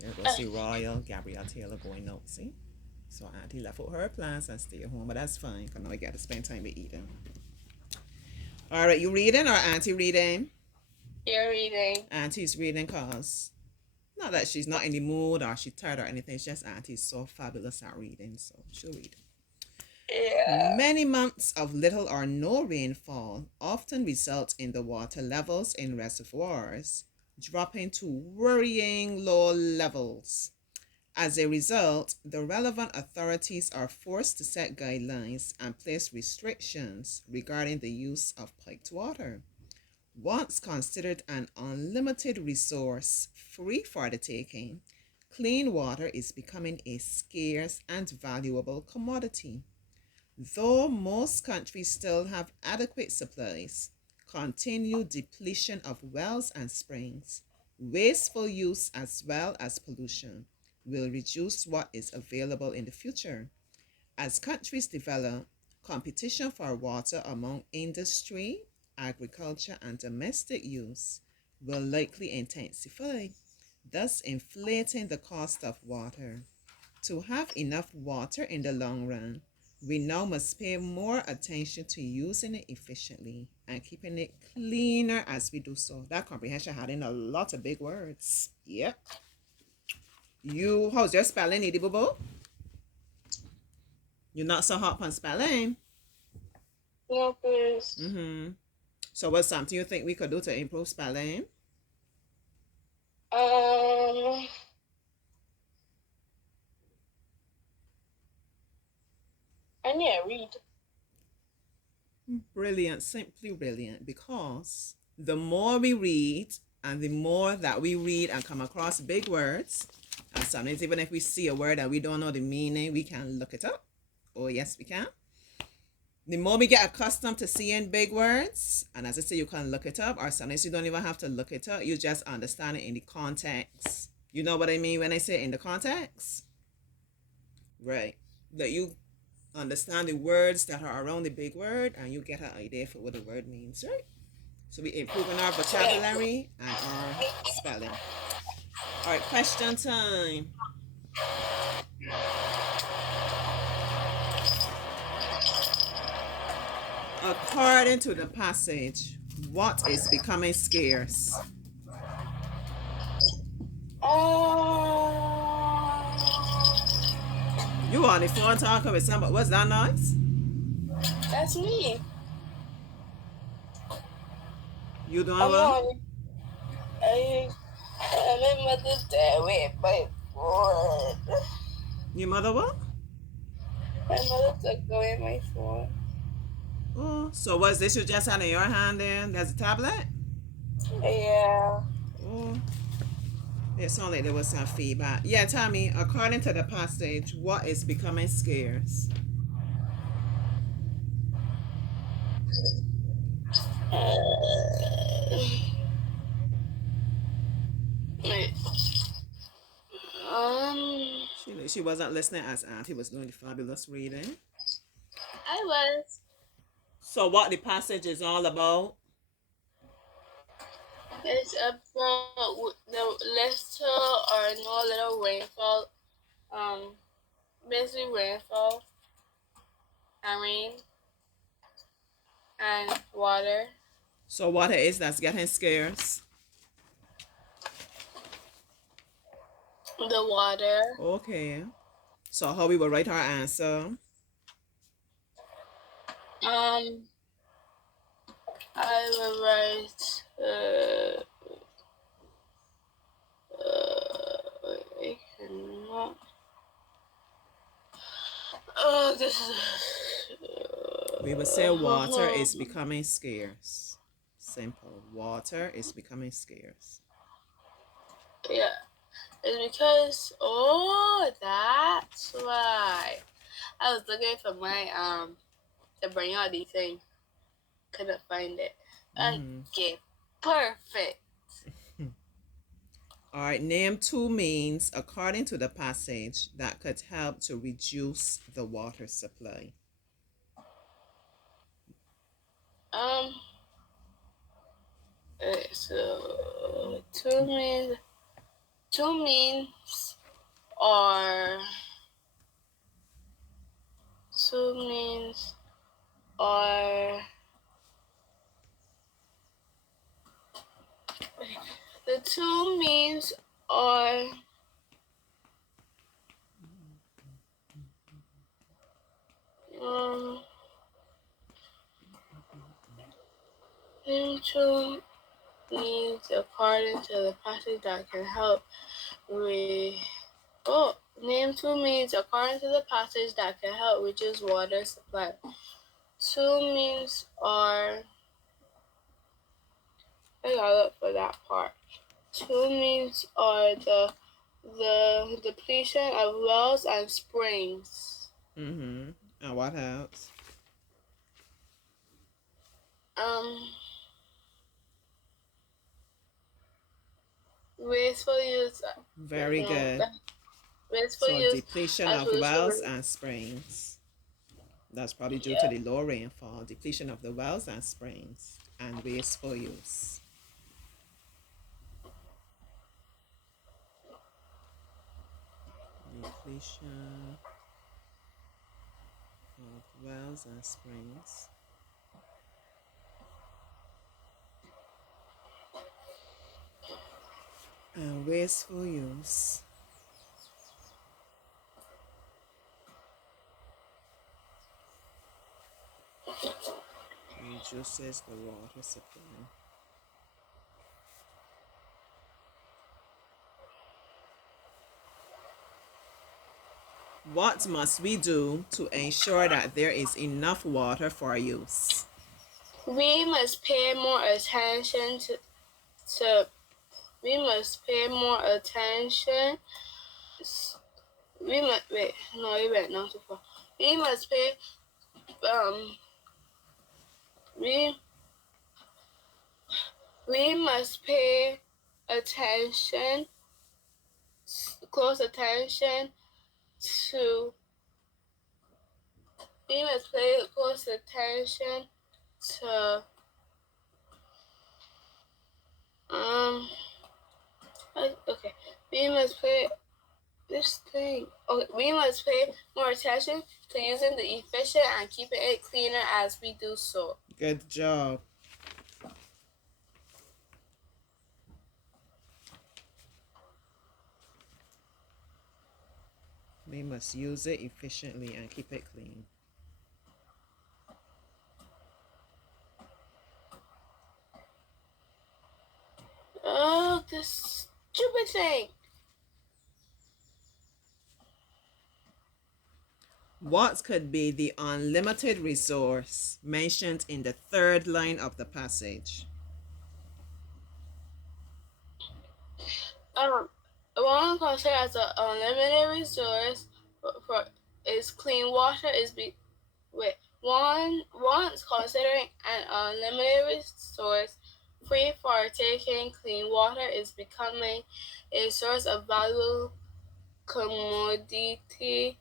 There go see Royal, Gabrielle Taylor going out, see? So Auntie left with her plans and stay home, but that's fine, because now we got to spend time with Eden. All right, you reading or Auntie reading? You're reading. Auntie's reading because not that she's not in the mood or she's tired or anything. It's just Auntie's so fabulous at reading, so she'll read. Yeah. Many months of little or no rainfall often result in the water levels in reservoirs dropping to worrying low levels. As a result, the relevant authorities are forced to set guidelines and place restrictions regarding the use of piped water. Once considered an unlimited resource free for the taking, clean water is becoming a scarce and valuable commodity. Though most countries still have adequate supplies, continued depletion of wells and springs, wasteful use as well as pollution will reduce what is available in the future. As countries develop, competition for water among industry, agriculture, and domestic use will likely intensify, thus inflating the cost of water. To have enough water in the long run, we now must pay more attention to using it efficiently and keeping it cleaner as we do so. That comprehension had in a lot of big words. Yep. How's your spelling, Edie Bobo? You're not so hot on spelling. No, please. Mm-hmm. So what's something you think we could do to improve spelling? Um, I need to read. Brilliant, simply brilliant. Because the more we read and the more that we read and come across big words, and sometimes even if we see a word and we don't know the meaning, we can look it up. Oh, yes, we can. The more we get accustomed to seeing big words, and as I say, you can look it up, or sometimes you don't even have to look it up, you just understand it in the context. You know what I mean when I say in the context? Right. That you understand the words that are around the big word and you get an idea for what the word means, right? So we improving our vocabulary and our spelling. All right, question time. According to the passage, what is becoming scarce? You on the phone talking with somebody? What's that noise? That's me. You doing I'm well? on. I'm in mother's day with my phone. Your mother what? My mother took away my phone. Oh, so what's this you just had in your hand then? There's a tablet? Yeah. Oh, it sounded like there was some feedback. Yeah, Tommy, according to the passage, what is becoming scarce? Wait. She wasn't listening as Auntie was doing the fabulous reading. I was. So what the passage is all about? It's about the little or no little rainfall. Um, basically rainfall. I mean, and water. So what it is that's getting scarce? The water. Okay. So how we will write our answer? Um, I will write. I cannot. Oh, this is. We would say water is becoming scarce. Simple. Water is becoming scarce. Yeah, it's because that's why I was looking for my the Bernardi thing, couldn't find it. Mm-hmm. Okay, perfect. All right, name two means, according to the passage, that could help to reduce the water supply. Um, so two means Two means are two means are the two means are um two means according to the passage that can help with name two means according to the passage that can help reduce water supply. Two means are I gotta look for that part. Two means are the depletion of wells and springs. Mm-hmm. And what else? Wasteful use. Very No, good. wasteful So use depletion as of wasteful. wells and springs. That's probably due to the low rainfall, depletion of the wells and springs, and wasteful use. Depletion of wells and springs. And wasteful use. Reduces the water supply. What must we do to ensure that there is enough water for use? We must pay more attention to we must pay more attention. We must wait. No, you went not too far. We must pay. We we must pay attention, close attention to. We must pay close attention to okay. We must pay this thing. Okay, we must pay more attention to using the efficient and keeping it cleaner as we do so. Good job. We must use it efficiently and keep it clean. Oh, this stupid thing. What could be the unlimited resource mentioned in the third line of the passage? One considered as an unlimited resource for is clean water is once considering an unlimited resource free for taking, clean water is becoming a source of valuable commodity,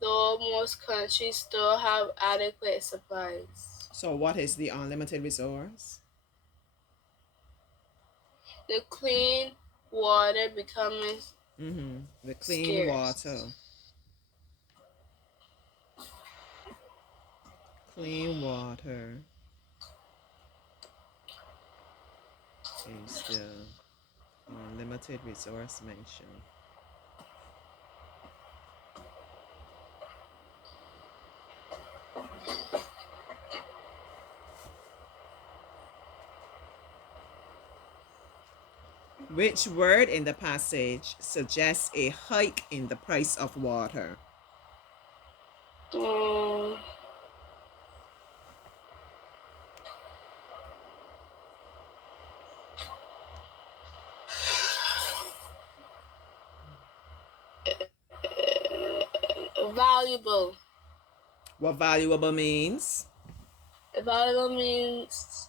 though most countries still have adequate supplies. So, what is the unlimited resource? The clean water becoming The clean scarce. water. Clean water is the unlimited resource mentioned. Which word in the passage suggests a hike in the price of water? Valuable. What valuable means? Valuable means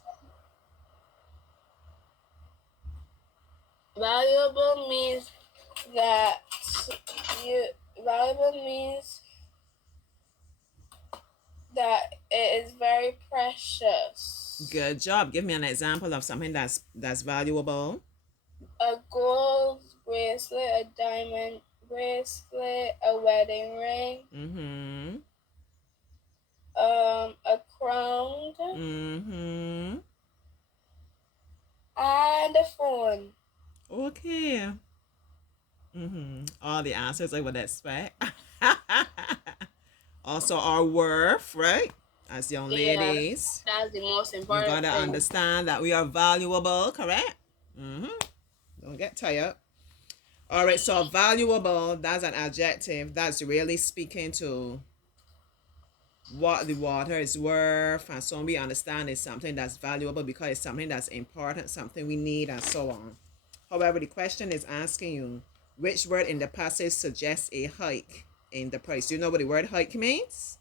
that valuable means that it is very precious. Good job. Give me an example of something that's valuable. A gold bracelet, a diamond bracelet, a wedding ring, Mm-hmm. a crown, Mm-hmm. and a phone. Okay. Mm-hmm. All the answers I would expect. Also our worth, right? As young Yeah, ladies, that's the most you important gotta thing. understand that we are valuable, correct? Mm-hmm. Don't get tired. All right, so valuable, that's an adjective that's really speaking to what the water is worth, and so we understand it's something that's valuable because it's something that's important, something we need, and so on. However, the question is asking you which word in the passage suggests a hike in the price. Do you know what the word hike means?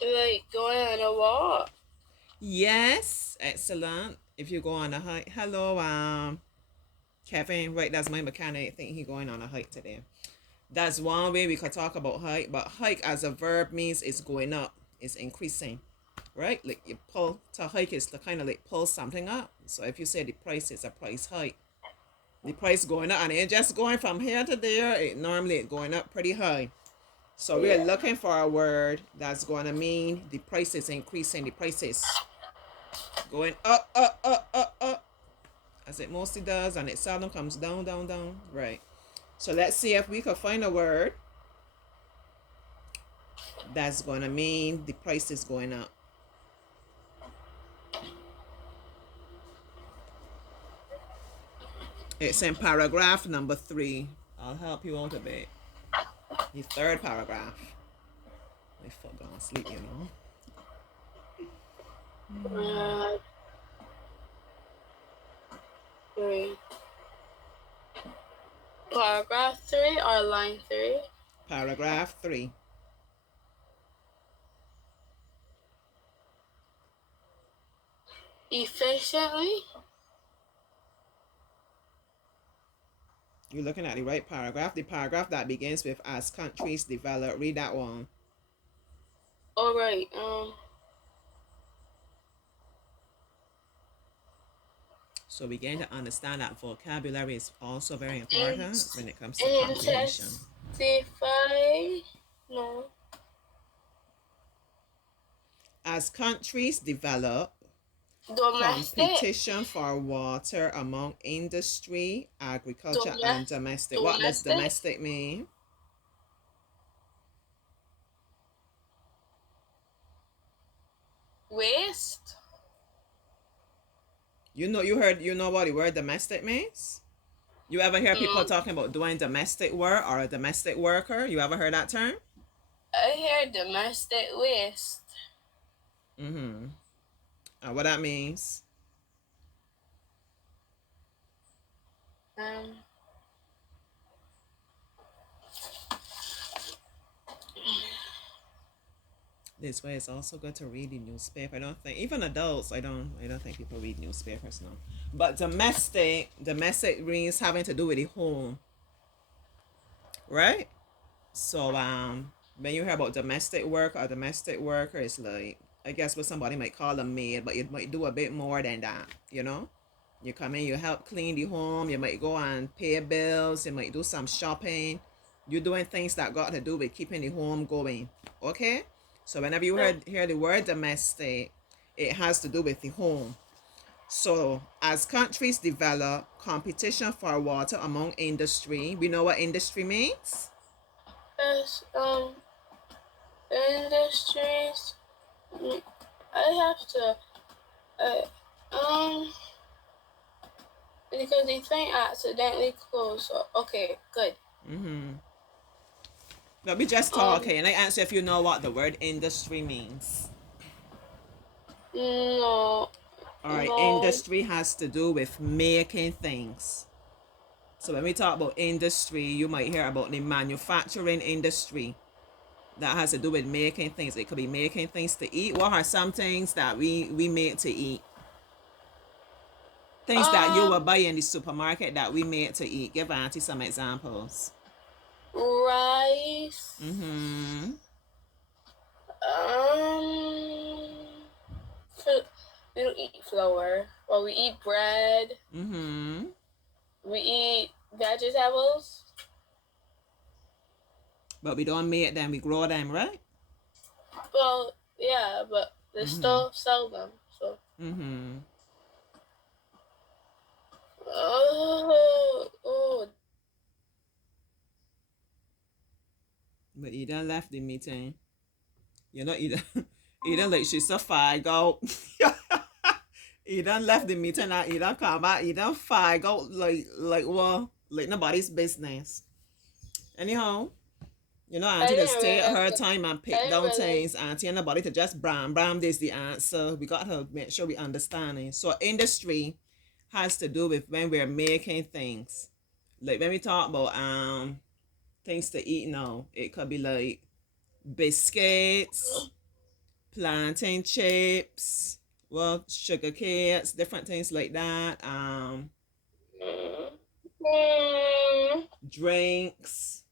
Like going on a walk. Yes, excellent. If you go on a hike, hello, Kevin. Right, that's my mechanic. I think he going on a hike today. That's one way we could talk about hike, but hike as a verb means it's going up, it's increasing, right? Like you pull, to hike is to kind of like pull something up. So if you say the price is a price hike, the price going up and it just going from here to there, it normally going up pretty high. So we're looking for a word that's going to mean the price is increasing, the price is going up, up, up, up, up, as it mostly does, and it seldom comes down, down, down, right? So let's see if we can find a word that's going to mean the price is going up. It's in paragraph number 3. I'll help you out a bit. The third paragraph. My foot gone sleep, you know. Uh, 3. Paragraph 3 or line 3? Paragraph 3. Efficiently. You're looking at the right paragraph. The paragraph that begins with as countries develop. Read that one. All right. So begin to understand that vocabulary is also very In, important when it comes to comprehension. intensify. No. As countries develop, Domestic. competition for water among industry, agriculture, and domestic. What does Domestic. domestic mean? Waste. You know what the word domestic means? You ever hear people talking about doing domestic work or a domestic worker? You ever heard that term? I hear domestic waste. Mm-hmm. What that means? Um. This way it's also good to read the newspaper. I don't think even adults. I don't think people read newspapers now. But domestic means having to do with the home, right? So when you hear about domestic work or domestic worker, it's like I guess what somebody might call a maid, but you might do a bit more than that. You know, you come in, you help clean the home. You might go and pay bills. You might do some shopping. You're doing things that got to do with keeping the home going. Okay. So whenever you hear the word domestic, it has to do with the home. So as countries develop, competition for water among industry, we know what industry means? Yes. Industries. I have to. Because the thing accidentally closed. So, okay, good. Mm-hmm. Let me just talk, okay? And I answer if you know what the word industry means. No. All right, No. industry has to do with making things. So when we talk about industry, you might hear about the manufacturing industry. That has to do with making things. It could be making things to eat. What are some things that we make to eat? Things that you will buy in the supermarket that we make to eat. Give Auntie some examples. Rice. Mm-hmm. We don't eat flour. Well, we eat bread. Mm-hmm. We eat vegetables. But we don't make them, we grow them, right? Well, yeah, but they Mm-hmm. still sell them. So. Mm-hmm. Oh. But you done left the meeting. You know, you done like she's a fight go. You done left the meeting and you done come back, you done fight go like well, like nobody's business. Anyhow, you know, I Auntie to didn't stay at realize. her time and I pick didn't down realize. things. Auntie and nobody to just bram this the answer. We got to make sure we understanding. So industry has to do with when we're making things. Like when we talk about things to eat now, it could be like biscuits, plantain chips, well, sugar cakes, different things like that. Mm, Drinks,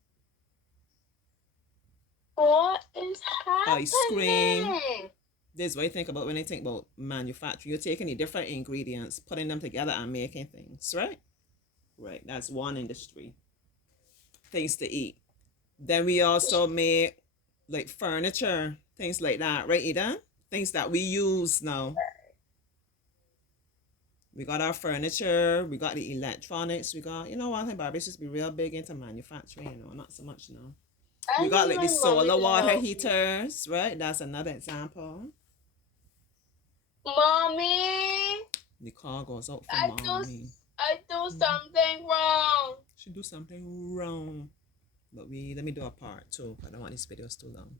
what is ice cream. happening? This is what you think about when you think about manufacturing. You're taking the different ingredients, putting them together, and making things, right? Right. That's one industry. Things to eat. Then we also make like furniture, things like that, right, Ida? Things that we use now. We got our furniture, we got the electronics, we got, you know, one thing Barbie's just be real big into manufacturing, you know, not so much now. I We got need like the my mommy solar to water help me. heaters, right? That's another example. Mommy, The car goes out for I do, mommy. I do Mhm. something wrong. She do something wrong. But let me do a part two. I don't want this video too long.